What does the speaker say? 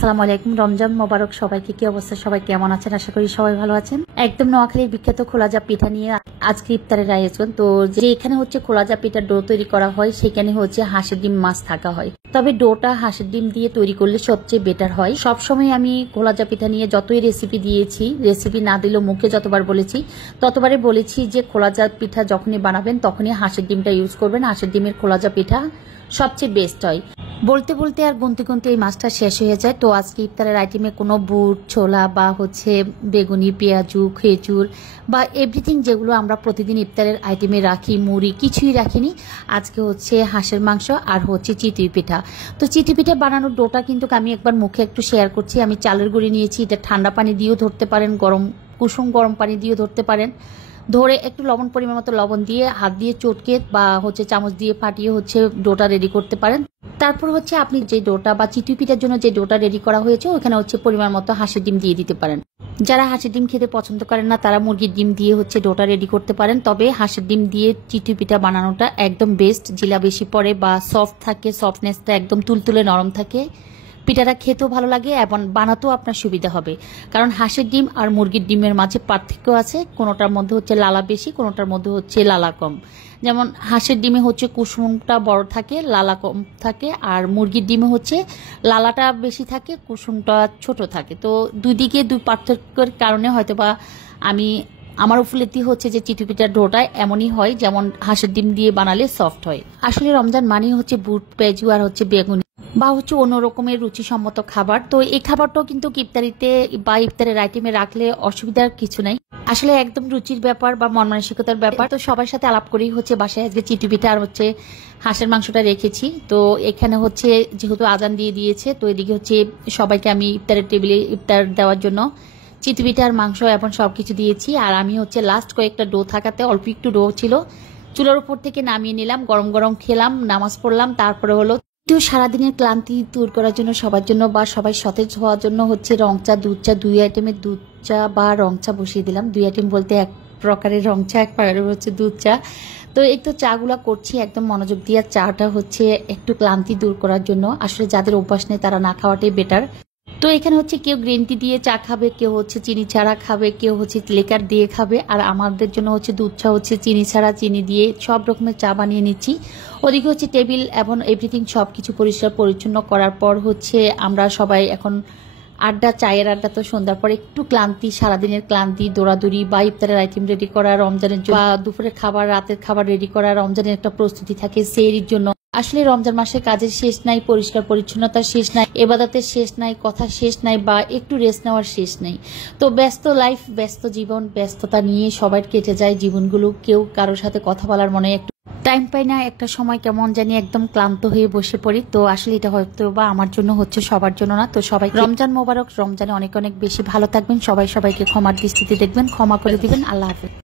আসসালামু আলাইকুম। রমজান মোবারক সবাইকে। কি অবস্থা, সবাই কেমন আছেন? আশা করি সবাই ভালো আছেন। একদম নোয়াখালীর বিখ্যাত খোলাজা পিঠা নিয়ে আজকে ইফতারের আয়োজন। তো যে এখানে হচ্ছে খোলাজা পিঠার ডো তৈরি করা হয়, সেখানে হচ্ছে হাঁসের ডিম মাছ থাকা হয়। তবে ডোটা হাঁসের ডিম দিয়ে তৈরি করলে সবচেয়ে বেটার হয়। সবসময় আমি খোলাজা পিঠা নিয়ে যতই রেসিপি দিয়েছি, রেসিপি না দিলেও মুখে যতবার বলেছি ততবারে বলেছি যে খোলাজা পিঠা যখনই বানাবেন তখনই হাঁসের ডিমটা ইউজ করবেন। হাঁসের ডিমের খোলাজা পিঠা সবচেয়ে বেস্ট হয়। বলতে বলতে আর গুনতে গুনতে এই মাছটা শেষ হয়ে যায়। তো আজকে ইফতারের আইটেমে কোনো বুট, ছোলা বা হচ্ছে বেগুনি, পেঁয়াজু, খেজুর বা এভরিথিং যেগুলো আমরা প্রতিদিন ইফতারের আইটেমে রাখি, মুড়ি কিছুই রাখিনি। আজকে হচ্ছে হাঁসের মাংস আর হচ্ছে চিতই পিঠা। তো চিতই পিঠা বানানোর ডোটা কিন্তু আমি একবার মুখে একটু শেয়ার করছি। আমি চালের গুঁড়ি নিয়েছি। এটা ঠান্ডা পানি দিয়েও ধরতে পারেন, কুসুম গরম পানি দিয়েও ধরতে পারেন। ধরে একটু লবণ, পরিমাণ মতো লবণ দিয়ে হাত দিয়ে চটকে বা হচ্ছে চামচ দিয়ে ফাটিয়ে হচ্ছে ডোটা রেডি করতে পারেন। তারপর হচ্ছে আপনি যে ডোটা বা চিতই পিঠার জন্য যে ডোটা রেডি করা হয়েছে ওখানে হচ্ছে পরিমাণ মতো হাঁসের ডিম দিয়ে দিতে পারেন। যারা হাঁসের ডিম খেতে পছন্দ করেন না তারা মুরগির ডিম দিয়ে হচ্ছে ডোটা রেডি করতে পারেন। তবে হাঁসের ডিম দিয়ে চিতই পিঠা বানানোটা একদম বেস্ট। জিলা বেশি পড়ে বা সফট থাকে, সফটনেসটা একদম তুলতুলে নরম থাকে। পিঠাটা খেতেও ভালো লাগে এবং বানাতেও আপনার সুবিধা হবে। কারণ হাঁসের ডিম আর মুরগির ডিমের মাঝে পার্থক্য আছে। কোনোটার মধ্যে হচ্ছে লালা বেশি, কোনোটার মধ্যে হচ্ছে লালা কম। যেমন হাঁসের ডিমে হচ্ছে কুসুমটা বড় থাকে, লালা কম থাকে, আর মুরগির ডিমে হচ্ছে লালাটা বেশি থাকে, কুসুমটা ছোট থাকে। তো দুই দিকে দুই পার্থক্যের কারণে হয়তোবা আমার উপলব্ধি হচ্ছে যে চিতই পিঠার ডোটা এমনই হয় যেমন হাঁসের ডিম দিয়ে বানালে সফট হয়। আসলে রমজান মানেই হচ্ছে বুট, পেঁয়াজু আর হচ্ছে বেগুনি বা হচ্ছে অন্য রকমের রুচিসম্মত খাবার। তো এই খাবারটাও কিন্তু ইফতারিতে বা ইফতারের আইটেমে রাখলে অসুবিধার কিছু নাই। আসলে একদম রুচির ব্যাপার বা মন মানসিকতার ব্যাপার। তো সবার সাথে আলাপ করেই হচ্ছে বাসায় আজকে চিতই পিঠা আর হচ্ছে হাঁসের মাংসটা রেখেছি। তো এখানে হচ্ছে যেহেতু আজান দিয়ে দিয়েছে, তো এদিকে হচ্ছে সবাইকে আমি ইফতারের টেবিলে ইফতার দেওয়ার জন্য চিতই পিঠা আর মাংস এখন সবকিছু দিয়েছি। আর আমি হচ্ছে লাস্ট কয়েকটা ডো থাকাতে অল্প একটু ডো ছিল, চুলার উপর থেকে নামিয়ে নিলাম, গরম গরম খেলাম, নামাজ পড়লাম। তারপরে হলো তো সারাদিনের ক্লান্তি দূর করার জন্য সবার জন্য বা সবাই সতেজ হওয়ার জন্য হচ্ছে রং চা, দুধ চা, দুই আইটেমের দুধ চা বা রং চা বসিয়ে দিলাম। দুই আইটেম বলতে এক প্রকারের রং চা, এক প্রকারের হচ্ছে দুধ চা। তো এই তো চাগুলা করছি একদম মনোযোগ দিয়ে। চাটা হচ্ছে একটু ক্লান্তি দূর করার জন্য। আসলে যাদের অভ্যাস নেই তারা না খাওয়াটাই বেটার। তো এখানে হচ্ছে কেউ গ্রিন টি দিয়ে চা খাবে, কেউ হচ্ছে চিনি ছাড়া খাবে, কেউ হচ্ছে লেকার দিয়ে খাবে। আর আমাদের জন্য হচ্ছে দুধ চা হচ্ছে চিনি ছাড়া, চিনি দিয়ে সব রকমের চা বানিয়ে নিচ্ছি। ওদিকে হচ্ছে টেবিল এবং এভরিথিং সবকিছু পরিষ্কার পরিচ্ছন্ন করার পর হচ্ছে আমরা সবাই এখন আড্ডা, চায়ের আড্ডা। তো সন্ধ্যার পর একটু ক্লান্তি, সারাদিনের ক্লান্তি, দৌড়াদৌড়ি বা ইফতারের আইটেম রেডি করা, রমজানের জন্য বা দুপুরের খাবার, রাতের খাবার রেডি করা, রমজানের একটা প্রস্তুতি থাকে সেহরির জন্য। আসলে রমজান মাসে কাজের শেষ নাই, পরিষ্কার পরিচ্ছন্নতার শেষ নাই, এবাদতের শেষ নাই, কথা শেষ নাই বা একটু রেস্ট নেওয়ার শেষ নাই। তো ব্যস্ত লাইফ, ব্যস্ত জীবন, ব্যস্ততা নিয়ে সবার কেটে যায় জীবনগুলো। কেউ কারোর সাথে কথা বলার মনে একটু টাইম পাই না। একটা সময় কেমন জানি একদম ক্লান্ত হয়ে বসে পড়ি। তো আসলে এটা হয়তো বা আমার জন্য হচ্ছে, সবার জন্য না। তো সবাই রমজান মোবারক। রমজানে অনেক অনেক বেশি ভালো থাকবেন। সবাই সবাইকে ক্ষমার দৃষ্টিতে দেখবেন, ক্ষমা করে দিবেন। আল্লাহ হাফেজ।